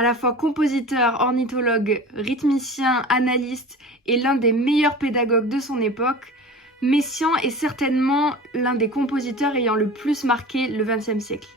À la fois compositeur, ornithologue, rythmicien, analyste et l'un des meilleurs pédagogues de son époque, Messiaen est certainement l'un des compositeurs ayant le plus marqué le XXe siècle.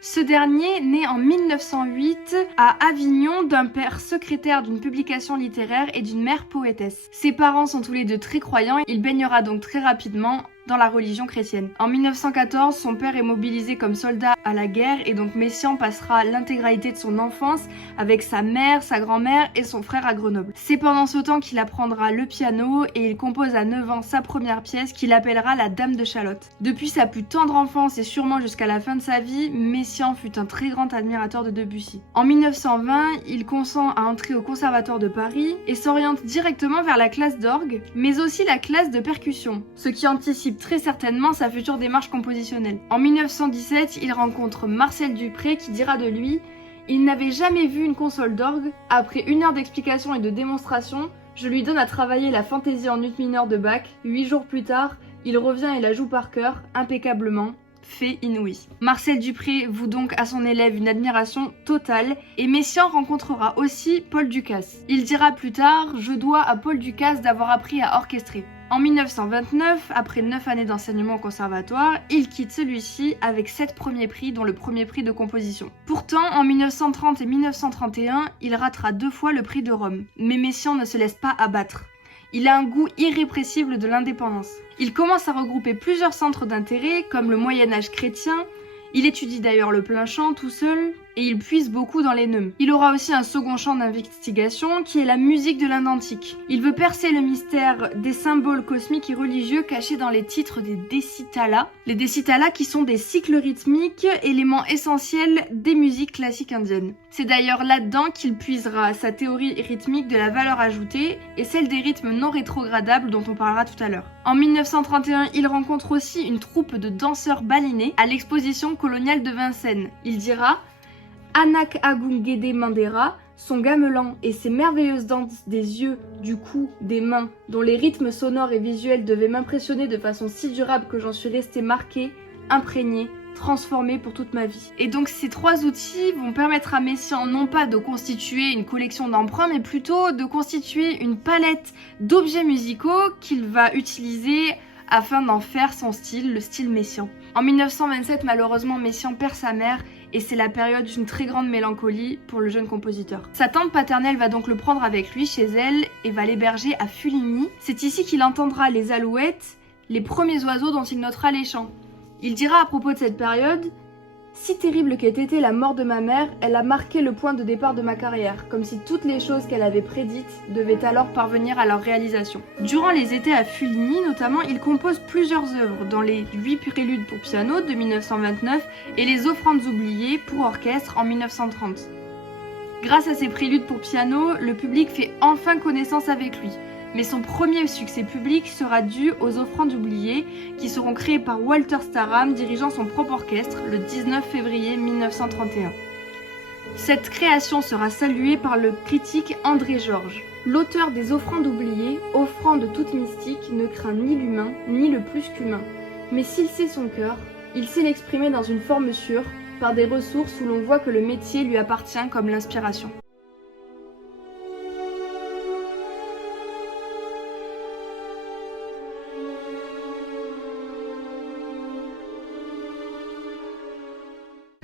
Ce dernier naît en 1908 à Avignon d'un père secrétaire d'une publication littéraire et d'une mère poétesse. Ses parents sont tous les deux très croyants, il baignera donc très rapidement dans la religion chrétienne. En 1914, son père est mobilisé comme soldat à la guerre et donc Messiaen passera l'intégralité de son enfance avec sa mère, sa grand-mère et son frère à Grenoble. C'est pendant ce temps qu'il apprendra le piano et il compose à 9 ans sa première pièce qu'il appellera La Dame de Chalotte. Depuis sa plus tendre enfance et sûrement jusqu'à la fin de sa vie, Messiaen fut un très grand admirateur de Debussy. En 1920, il consent à entrer au Conservatoire de Paris et s'oriente directement vers la classe d'orgue, mais aussi la classe de percussion, ce qui anticipe très certainement sa future démarche compositionnelle. En 1917, il rencontre Marcel Dupré qui dira de lui « Il n'avait jamais vu une console d'orgue. Après 1 heure d'explication et de démonstration, je lui donne à travailler la fantaisie en ut mineur de Bach. 8 jours plus tard, il revient et la joue par cœur, impeccablement. Fait inouï. » Marcel Dupré voue donc à son élève une admiration totale et Messiaen rencontrera aussi Paul Dukas. Il dira plus tard « Je dois à Paul Dukas d'avoir appris à orchestrer ». En 1929, après 9 années d'enseignement au conservatoire, il quitte celui-ci avec 7 premiers prix, dont le premier prix de composition. Pourtant, en 1930 et 1931, il ratera 2 fois le prix de Rome. Mais Messiaen ne se laisse pas abattre. Il a un goût irrépressible de l'indépendance. Il commence à regrouper plusieurs centres d'intérêt, comme le Moyen-Âge chrétien. Il étudie d'ailleurs le plain chant tout seul, et il puise beaucoup dans les neumes. Il aura aussi un second champ d'investigation qui est la musique de l'Inde antique. Il veut percer le mystère des symboles cosmiques et religieux cachés dans les titres des décitalas. Les décitalas qui sont des cycles rythmiques, éléments essentiels des musiques classiques indiennes. C'est d'ailleurs là-dedans qu'il puisera sa théorie rythmique de la valeur ajoutée et celle des rythmes non rétrogradables dont on parlera tout à l'heure. En 1931, il rencontre aussi une troupe de danseurs balinés à l'exposition coloniale de Vincennes. Il dira Anak Agung Gede Mandera, son gamelan et ses merveilleuses danses des yeux, du cou, des mains, dont les rythmes sonores et visuels devaient m'impressionner de façon si durable que j'en suis restée marquée, imprégnée, transformée pour toute ma vie. Et donc ces 3 outils vont permettre à Messiaen non pas de constituer une collection d'emprunts, mais plutôt de constituer une palette d'objets musicaux qu'il va utiliser afin d'en faire son style, le style Messiaen. En 1927, malheureusement, Messiaen perd sa mère et c'est la période d'une très grande mélancolie pour le jeune compositeur. Sa tante paternelle va donc le prendre avec lui chez elle et va l'héberger à Fuligny. C'est ici qu'il entendra les alouettes, les premiers oiseaux dont il notera les chants. Il dira à propos de cette période « Si terrible qu'ait été la mort de ma mère, elle a marqué le point de départ de ma carrière, comme si toutes les choses qu'elle avait prédites devaient alors parvenir à leur réalisation. » Durant les étés à Fuligny, notamment, il compose plusieurs œuvres, dans les 8 préludes pour piano de 1929 et les offrandes oubliées pour orchestre en 1930. Grâce à ces préludes pour piano, le public fait enfin connaissance avec lui. Mais son premier succès public sera dû aux offrandes oubliées qui seront créées par Walter Staram dirigeant son propre orchestre le 19 février 1931. Cette création sera saluée par le critique André Georges. L'auteur des offrandes oubliées, offrande toute mystique, ne craint ni l'humain, ni le plus qu'humain. Mais s'il sait son cœur, il sait l'exprimer dans une forme sûre, par des ressources où l'on voit que le métier lui appartient comme l'inspiration.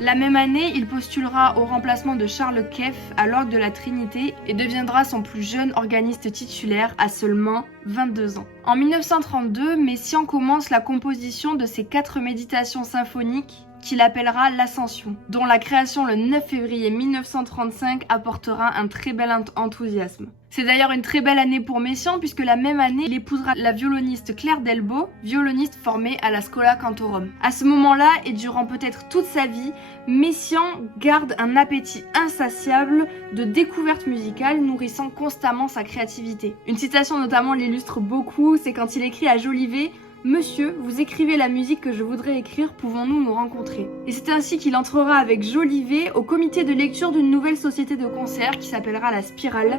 La même année, il postulera au remplacement de Charles Keff à l'orgue de la Trinité et deviendra son plus jeune organiste titulaire à seulement 22 ans. En 1932, Messiaen commence la composition de ses 4 méditations symphoniques qu'il appellera l'Ascension, dont la création le 9 février 1935 apportera un très bel enthousiasme. C'est d'ailleurs une très belle année pour Messiaen puisque la même année, il épousera la violoniste Claire Delbo, violoniste formée à la Schola Cantorum. À ce moment-là, et durant peut-être toute sa vie, Messiaen garde un appétit insatiable de découverte musicale, nourrissant constamment sa créativité. Une citation notamment l'illustre beaucoup, c'est quand il écrit à Jolivet « Monsieur, vous écrivez la musique que je voudrais écrire, pouvons-nous nous rencontrer ?» Et c'est ainsi qu'il entrera avec Jolivet au comité de lecture d'une nouvelle société de concert qui s'appellera La Spirale,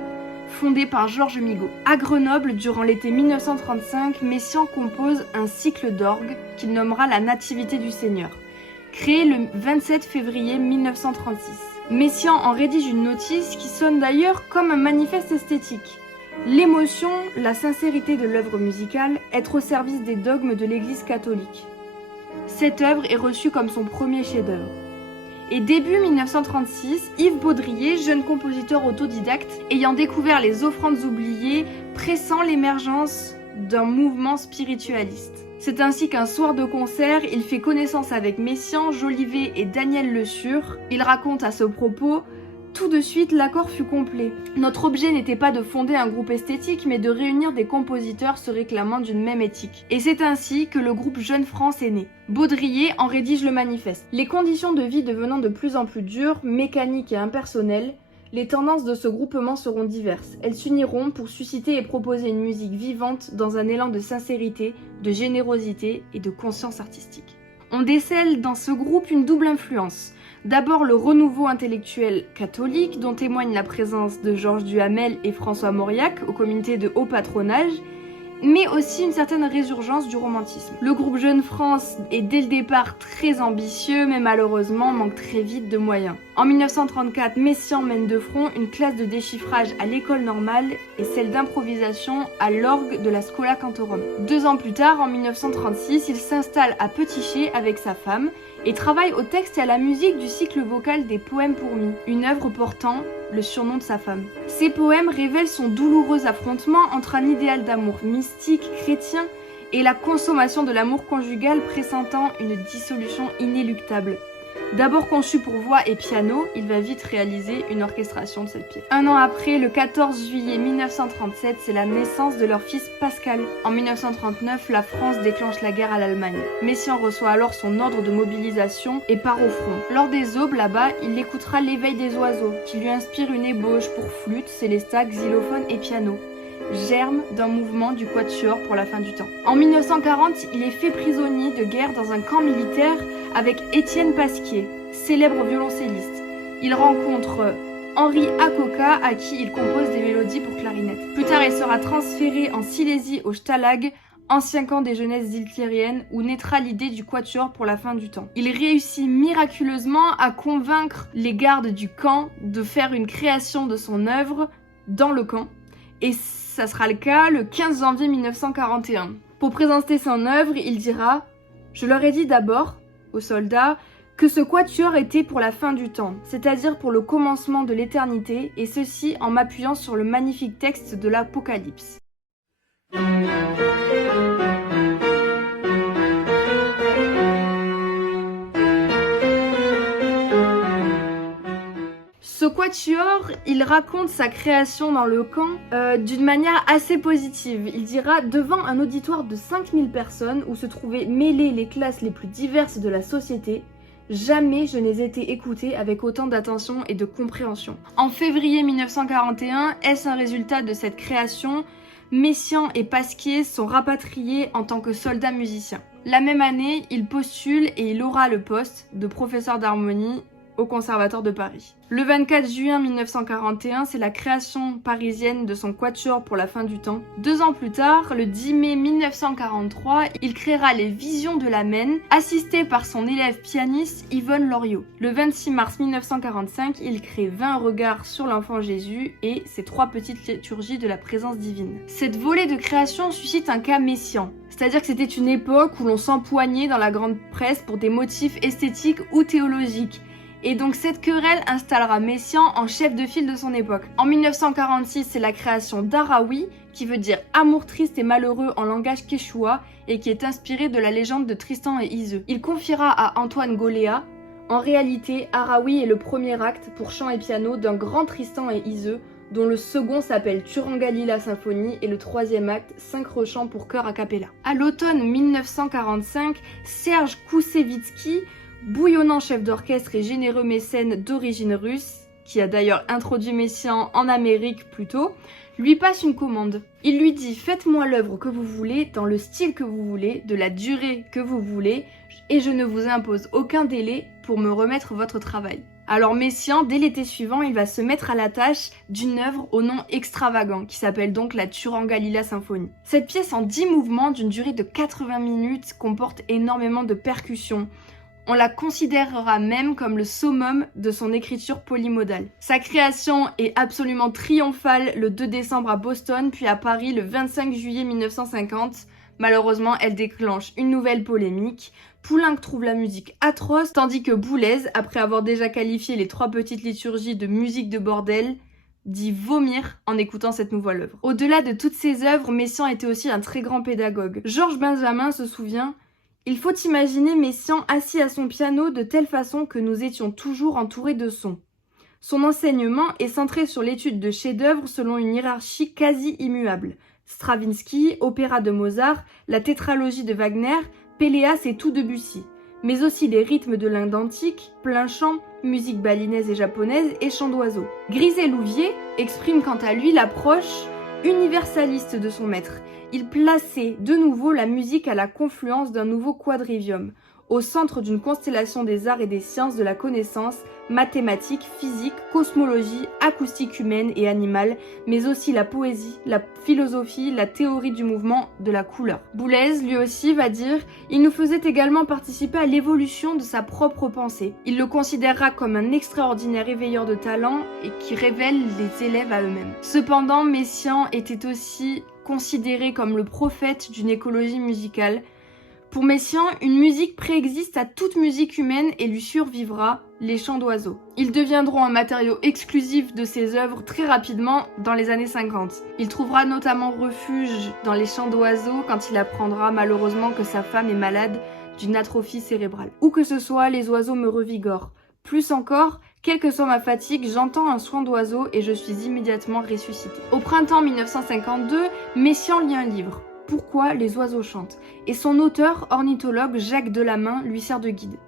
fondée par Georges Migot. À Grenoble, durant l'été 1935, Messiaen compose un cycle d'orgue qu'il nommera La Nativité du Seigneur, créé le 27 février 1936. Messiaen en rédige une notice qui sonne d'ailleurs comme un manifeste esthétique. L'émotion, la sincérité de l'œuvre musicale, être au service des dogmes de l'Église catholique. Cette œuvre est reçue comme son premier chef-d'œuvre. Et début 1936, Yves Baudrier, jeune compositeur autodidacte, ayant découvert les offrandes oubliées, pressent l'émergence d'un mouvement spiritualiste. C'est ainsi qu'un soir de concert, il fait connaissance avec Messiaen, Jolivet et Daniel Le Sur. Il raconte à ce propos: tout de suite, l'accord fut complet. Notre objet n'était pas de fonder un groupe esthétique, mais de réunir des compositeurs se réclamant d'une même éthique. Et c'est ainsi que le groupe Jeune France est né. Baudrier en rédige le manifeste. Les conditions de vie devenant de plus en plus dures, mécaniques et impersonnelles, les tendances de ce groupement seront diverses. Elles s'uniront pour susciter et proposer une musique vivante dans un élan de sincérité, de générosité et de conscience artistique. On décèle dans ce groupe une double influence. D'abord le renouveau intellectuel catholique dont témoigne la présence de Georges Duhamel et François Mauriac au comité de haut patronage, mais aussi une certaine résurgence du romantisme. Le groupe Jeune France est dès le départ très ambitieux, mais malheureusement manque très vite de moyens. En 1934, Messiaen mène de front une classe de déchiffrage à l'école normale et celle d'improvisation à l'orgue de la Schola Cantorum. 2 ans plus tard, en 1936, il s'installe à Petit-Chez avec sa femme et travaille au texte et à la musique du cycle vocal des Poèmes pour Mi, une œuvre portant le surnom de sa femme. Ces poèmes révèlent son douloureux affrontement entre un idéal d'amour mystique chrétien et la consommation de l'amour conjugal pressentant une dissolution inéluctable. D'abord conçu pour voix et piano, il va vite réaliser une orchestration de cette pièce. 1 an après, le 14 juillet 1937, c'est la naissance de leur fils Pascal. En 1939, la France déclenche la guerre à l'Allemagne. Messiaen reçoit alors son ordre de mobilisation et part au front. Lors des aubes, là-bas, il écoutera l'éveil des oiseaux, qui lui inspire une ébauche pour flûte, célesta, xylophone et piano. Germe d'un mouvement du quatuor pour la fin du temps. En 1940, il est fait prisonnier de guerre dans un camp militaire avec Étienne Pasquier, célèbre violoncelliste. Il rencontre Henri Akocka, à qui il compose des mélodies pour clarinette. Plus tard, il sera transféré en Silésie au Stalag, ancien camp des jeunesses hitlériennes, où naîtra l'idée du quatuor pour la fin du temps. Il réussit miraculeusement à convaincre les gardes du camp de faire une création de son œuvre dans le camp, et ça sera le cas le 15 janvier 1941. Pour présenter son œuvre, il dira « Je leur ai dit d'abord, aux soldats, que ce quatuor était pour la fin du temps, c'est-à-dire pour le commencement de l'éternité, et ceci en m'appuyant sur le magnifique texte de l'Apocalypse. » Ce quatuor, il raconte sa création dans le camp d'une manière assez positive. Il dira « Devant un auditoire de 5000 personnes où se trouvaient mêlées les classes les plus diverses de la société, jamais je n'ai été écouté avec autant d'attention et de compréhension. » En février 1941, est-ce un résultat de cette création ? Messiaen et Pasquier sont rapatriés en tant que soldats musiciens. La même année, il postule et il aura le poste de professeur d'harmonie au Conservatoire de Paris. Le 24 juin 1941, c'est la création parisienne de son quatuor pour la fin du temps. 2 ans plus tard, le 10 mai 1943, il créera les Visions de la Maine, assisté par son élève pianiste Yvonne Loriot. Le 26 mars 1945, il crée 20 regards sur l'enfant Jésus et ses 3 petites liturgies de la présence divine. Cette volée de création suscite un cas Messiaen. C'est-à-dire que c'était une époque où l'on s'empoignait dans la grande presse pour des motifs esthétiques ou théologiques. Et donc cette querelle installera Messiaen en chef de file de son époque. En 1946, c'est la création d'Araoui, qui veut dire amour triste et malheureux en langage quechua, et qui est inspiré de la légende de Tristan et Iseux. Il confiera à Antoine Goléa. En réalité, Araoui est le premier acte pour chant et piano d'un grand Tristan et Iseux, dont le second s'appelle Turangali la symphonie et le 3e acte, 5 rechants pour chœur a cappella. À l'automne 1945, Serge Koussevitsky, bouillonnant chef d'orchestre et généreux mécène d'origine russe, qui a d'ailleurs introduit Messiaen en Amérique plus tôt, lui passe une commande. Il lui dit « Faites-moi l'œuvre que vous voulez, dans le style que vous voulez, de la durée que vous voulez, et je ne vous impose aucun délai pour me remettre votre travail. » Alors Messiaen, dès l'été suivant, il va se mettre à la tâche d'une œuvre au nom extravagant, qui s'appelle donc la Turangalila Symphonie. Cette pièce en 10 mouvements d'une durée de 80 minutes comporte énormément de percussions. On la considérera même comme le summum de son écriture polymodale. Sa création est absolument triomphale le 2 décembre à Boston, puis à Paris le 25 juillet 1950. Malheureusement, elle déclenche une nouvelle polémique. Poulenc trouve la musique atroce, tandis que Boulez, après avoir déjà qualifié les 3 petites liturgies de musique de bordel, dit vomir en écoutant cette nouvelle œuvre. Au-delà de toutes ces œuvres, Messiaen était aussi un très grand pédagogue. Georges Benjamin se souvient: il faut imaginer Messiaen assis à son piano de telle façon que nous étions toujours entourés de sons. Son enseignement est centré sur l'étude de chefs-d'œuvre selon une hiérarchie quasi immuable. Stravinsky, opéra de Mozart, la tétralogie de Wagner, Péléas et tout Debussy. Mais aussi les rythmes de l'Inde antique, plein chant, musique balinaise et japonaise et chant d'oiseaux. Griset-Louvier exprime quant à lui l'approche universaliste de son maître. Il plaçait de nouveau la musique à la confluence d'un nouveau quadrivium, au centre d'une constellation des arts et des sciences de la connaissance, mathématiques, physique, cosmologie, acoustique humaine et animale, mais aussi la poésie, la philosophie, la théorie du mouvement, de la couleur. Boulez, lui aussi, va dire « Il nous faisait également participer à l'évolution de sa propre pensée. Il le considérera comme un extraordinaire éveilleur de talent et qui révèle les élèves à eux-mêmes. » Cependant, Messiaen était aussi considéré comme le prophète d'une écologie musicale. Pour Messiaen, une musique préexiste à toute musique humaine et lui survivra, les chants d'oiseaux. Ils deviendront un matériau exclusif de ses œuvres très rapidement dans les années 50. Il trouvera notamment refuge dans les chants d'oiseaux quand il apprendra malheureusement que sa femme est malade d'une atrophie cérébrale. Où que ce soit, les oiseaux me revigorent. Plus encore, quelle que soit ma fatigue, j'entends un chant d'oiseau et je suis immédiatement ressuscité. Au printemps 1952, Messiaen lit un livre. Pourquoi les oiseaux chantent, et son auteur, ornithologue Jacques Delamain, lui sert de guide.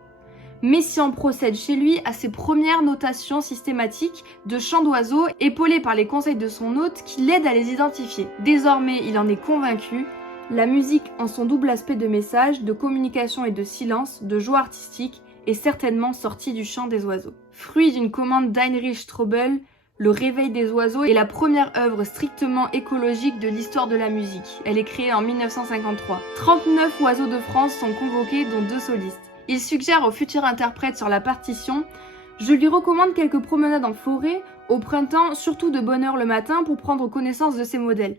Messiaen procède chez lui à ses premières notations systématiques de chants d'oiseaux, épaulé par les conseils de son hôte qui l'aide à les identifier. Désormais, il en est convaincu, la musique en son double aspect de message, de communication et de silence, de joie artistique, est certainement sortie du chant des oiseaux. Fruit d'une commande d'Heinrich Strobel, Le Réveil des oiseaux est la première œuvre strictement écologique de l'histoire de la musique. Elle est créée en 1953. 39 oiseaux de France sont convoqués, dont 2 solistes. Il suggère au futur interprète sur la partition « Je lui recommande quelques promenades en forêt, au printemps, surtout de bonne heure le matin pour prendre connaissance de ces modèles. »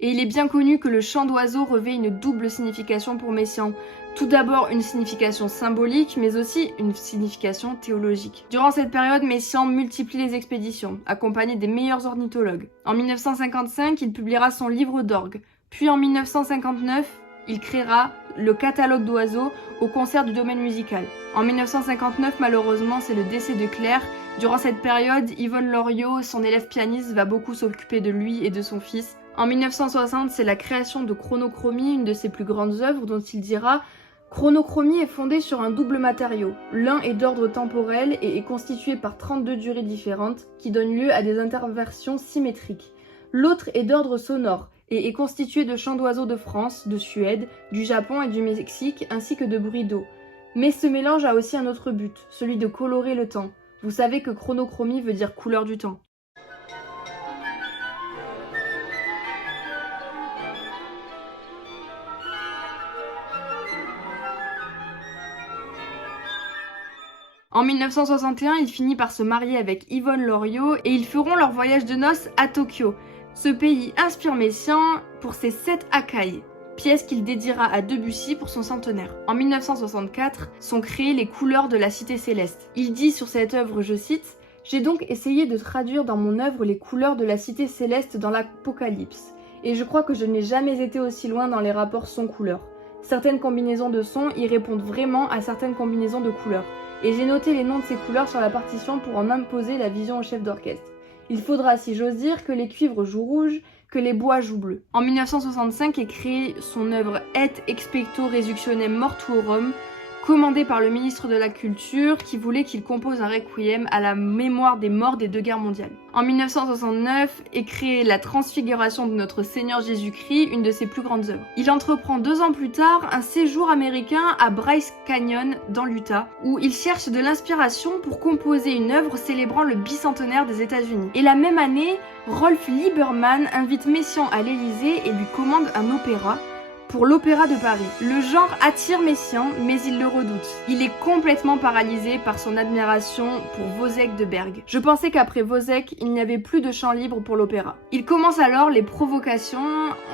Et il est bien connu que le chant d'oiseau revêt une double signification pour Messiaen. Tout d'abord une signification symbolique, mais aussi une signification théologique. Durant cette période, Messiaen multiplie les expéditions, accompagné des meilleurs ornithologues. En 1955, il publiera son livre d'orgue. Puis en 1959, il créera le catalogue d'oiseaux au concert du domaine musical. En 1959, malheureusement, c'est le décès de Claire. Durant cette période, Yvonne Loriot, son élève pianiste, va beaucoup s'occuper de lui et de son fils. En 1960, c'est la création de Chronochromie, une de ses plus grandes œuvres, dont il dira « Chronochromie est fondée sur un double matériau. L'un est d'ordre temporel et est constitué par 32 durées différentes qui donnent lieu à des interversions symétriques. L'autre est d'ordre sonore et est constitué de chants d'oiseaux de France, de Suède, du Japon et du Mexique, ainsi que de bruits d'eau. Mais ce mélange a aussi un autre but, celui de colorer le temps. Vous savez que chronochromie veut dire couleur du temps. » En 1961, il finit par se marier avec Yvonne Loriot et ils feront leur voyage de noces à Tokyo. Ce pays inspire Messiaen pour ses 7 Akai, pièces qu'il dédiera à Debussy pour son centenaire. En 1964, sont créées les couleurs de la Cité Céleste. Il dit sur cette œuvre, je cite, « J'ai donc essayé de traduire dans mon œuvre les couleurs de la Cité Céleste dans l'Apocalypse, et je crois que je n'ai jamais été aussi loin dans les rapports son-couleur. Certaines combinaisons de sons y répondent vraiment à certaines combinaisons de couleurs. Et j'ai noté les noms de ces couleurs sur la partition pour en imposer la vision au chef d'orchestre. Il faudra, si j'ose dire, que les cuivres jouent rouge, que les bois jouent bleu. » En 1965 est créée son œuvre Et Expecto Resurrectionem Mortuorum, commandé par le ministre de la Culture qui voulait qu'il compose un requiem à la mémoire des morts des 2 guerres mondiales. En 1969 est créée la Transfiguration de notre Seigneur Jésus-Christ, une de ses plus grandes œuvres. Il entreprend 2 ans plus tard un séjour américain à Bryce Canyon dans l'Utah, où il cherche de l'inspiration pour composer une œuvre célébrant le bicentenaire des États-Unis. Et la même année, Rolf Lieberman invite Messiaen à l'Élysée et lui commande un opéra pour l'Opéra de Paris. Le genre attire Messiaen, mais il le redoute. Il est complètement paralysé par son admiration pour Wozzeck de Berg. Je pensais qu'après Wozzeck, il n'y avait plus de champ libre pour l'opéra. Il commence alors les provocations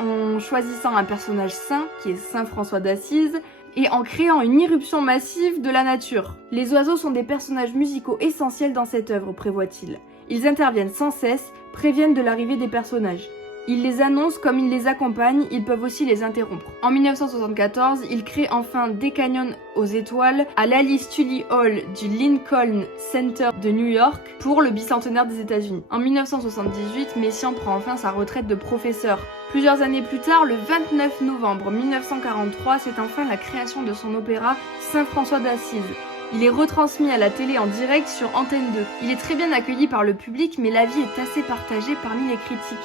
en choisissant un personnage saint, qui est Saint François d'Assise, et en créant une irruption massive de la nature. Les oiseaux sont des personnages musicaux essentiels dans cette œuvre, prévoit-il. Ils interviennent sans cesse, préviennent de l'arrivée des personnages. Ils les annoncent comme ils les accompagnent, ils peuvent aussi les interrompre. En 1974, il crée enfin des canyons aux étoiles à l'Alice Tully Hall du Lincoln Center de New York pour le bicentenaire des États-Unis. En 1978, Messiaen prend enfin sa retraite de professeur. Plusieurs années plus tard, le 29 novembre 1943, c'est enfin la création de son opéra Saint François d'Assise. Il est retransmis à la télé en direct sur Antenne 2. Il est très bien accueilli par le public, mais l'avis est assez partagé parmi les critiques.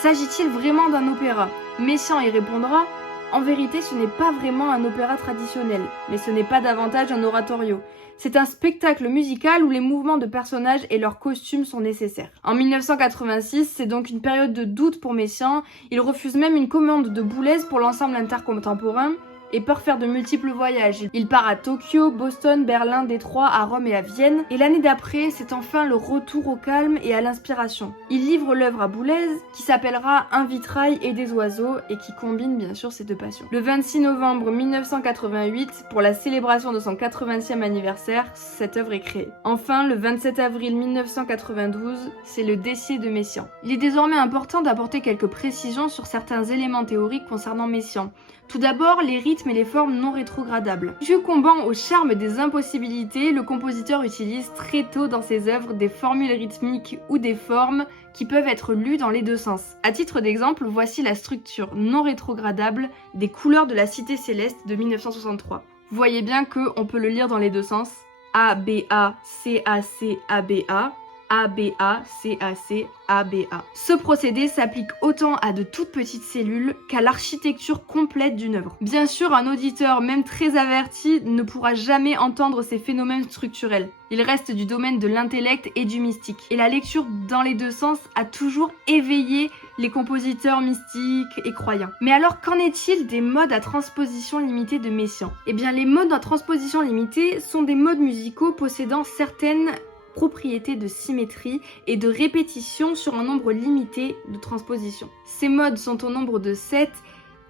S'agit-il vraiment d'un opéra ? Messiaen y répondra « En vérité, ce n'est pas vraiment un opéra traditionnel, mais ce n'est pas davantage un oratorio. C'est un spectacle musical où les mouvements de personnages et leurs costumes sont nécessaires. » En 1986, c'est donc une période de doute pour Messiaen. Il refuse même une commande de Boulez pour l'ensemble intercontemporain et part faire de multiples voyages. Il part à Tokyo, Boston, Berlin, Détroit, à Rome et à Vienne. Et l'année d'après, c'est enfin le retour au calme et à l'inspiration. Il livre l'œuvre à Boulez, qui s'appellera Un vitrail et des oiseaux, et qui combine bien sûr ces 2 passions. Le 26 novembre 1988, pour la célébration de son 80e anniversaire, cette œuvre est créée. Enfin, le 27 avril 1992, c'est le décès de Messiaen. Il est désormais important d'apporter quelques précisions sur certains éléments théoriques concernant Messiaen. Tout d'abord, les rythmes et les formes non rétrogradables. Succombant au charme des impossibilités, le compositeur utilise très tôt dans ses œuvres des formules rythmiques ou des formes qui peuvent être lues dans les 2 sens. À titre d'exemple, voici la structure non rétrogradable des couleurs de la Cité céleste de 1963. Vous voyez bien qu'on peut le lire dans les 2 sens. A, B, A, C, A, C, A, B, A. ABA, CAC, ABA. Ce procédé s'applique autant à de toutes petites cellules qu'à l'architecture complète d'une œuvre. Bien sûr, un auditeur, même très averti, ne pourra jamais entendre ces phénomènes structurels. Il reste du domaine de l'intellect et du mystique. Et la lecture dans les 2 sens a toujours éveillé les compositeurs mystiques et croyants. Mais alors, qu'en est-il des modes à transposition limitée de Messiaen ? Eh bien, les modes à transposition limitée sont des modes musicaux possédant certaines propriétés de symétrie et de répétition sur un nombre limité de transpositions. Ces modes sont au nombre de 7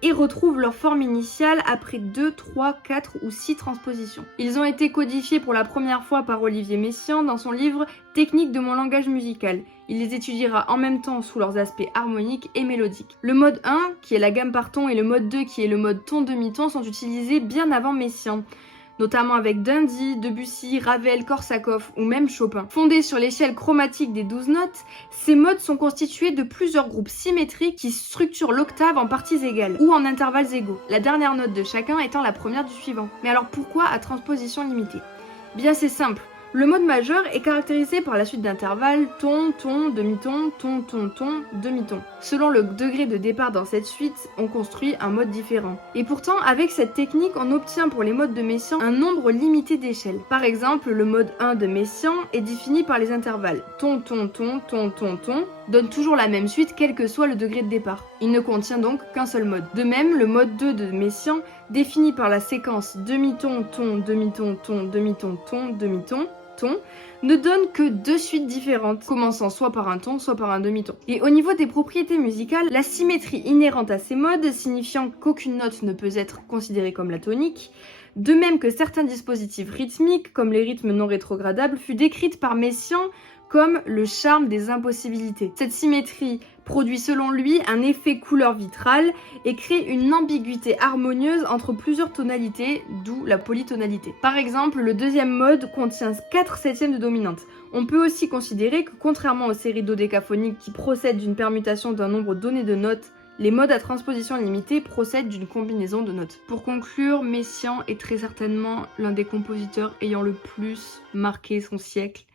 et retrouvent leur forme initiale après 2, 3, 4 ou 6 transpositions. Ils ont été codifiés pour la première fois par Olivier Messiaen dans son livre « Technique de mon langage musical ». Il les étudiera en même temps sous leurs aspects harmoniques et mélodiques. Le mode 1, qui est la gamme par ton, et le mode 2, qui est le mode ton-demi-ton, sont utilisés bien avant Messiaen, notamment avec Dundee, Debussy, Ravel, Korsakov ou même Chopin. Fondés sur l'échelle chromatique des 12 notes, ces modes sont constitués de plusieurs groupes symétriques qui structurent l'octave en parties égales ou en intervalles égaux, la dernière note de chacun étant la première du suivant. Mais alors pourquoi à transposition limitée ? Bien c'est simple. Le mode majeur est caractérisé par la suite d'intervalles ton, ton, demi-ton, ton, ton, ton, demi-ton. Selon le degré de départ dans cette suite, on construit un mode différent. Et pourtant, avec cette technique, on obtient pour les modes de Messiaen un nombre limité d'échelles. Par exemple, le mode 1 de Messiaen est défini par les intervalles ton, ton, ton, ton, ton, ton, donne toujours la même suite quel que soit le degré de départ. Il ne contient donc qu'un seul mode. De même, le mode 2 de Messiaen, défini par la séquence demi-ton, ton, demi-ton, ton, demi-ton, ton, demi-ton, ton, ne donne que 2 suites différentes, commençant soit par un ton, soit par un demi-ton. Et au niveau des propriétés musicales, la symétrie inhérente à ces modes, signifiant qu'aucune note ne peut être considérée comme la tonique, de même que certains dispositifs rythmiques, comme les rythmes non rétrogradables, fut décrite par Messiaen comme le charme des impossibilités. Cette symétrie produit selon lui un effet couleur vitrale et crée une ambiguïté harmonieuse entre plusieurs tonalités, d'où la polytonalité. Par exemple, le deuxième mode contient 4/7 de dominante. On peut aussi considérer que, contrairement aux séries dodécaphoniques qui procèdent d'une permutation d'un nombre donné de notes, Les modes à transposition limitée procèdent d'une combinaison de notes. Pour conclure, Messiaen est très certainement l'un des compositeurs ayant le plus marqué son siècle,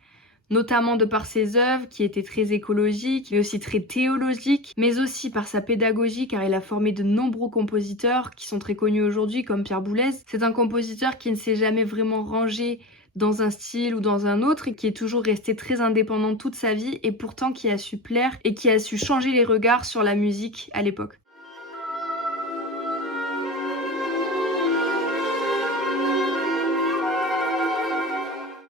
notamment de par ses œuvres qui étaient très écologiques, mais aussi très théologiques, mais aussi par sa pédagogie car il a formé de nombreux compositeurs qui sont très connus aujourd'hui comme Pierre Boulez. C'est un compositeur qui ne s'est jamais vraiment rangé dans un style ou dans un autre et qui est toujours resté très indépendant toute sa vie et pourtant qui a su plaire et qui a su changer les regards sur la musique à l'époque.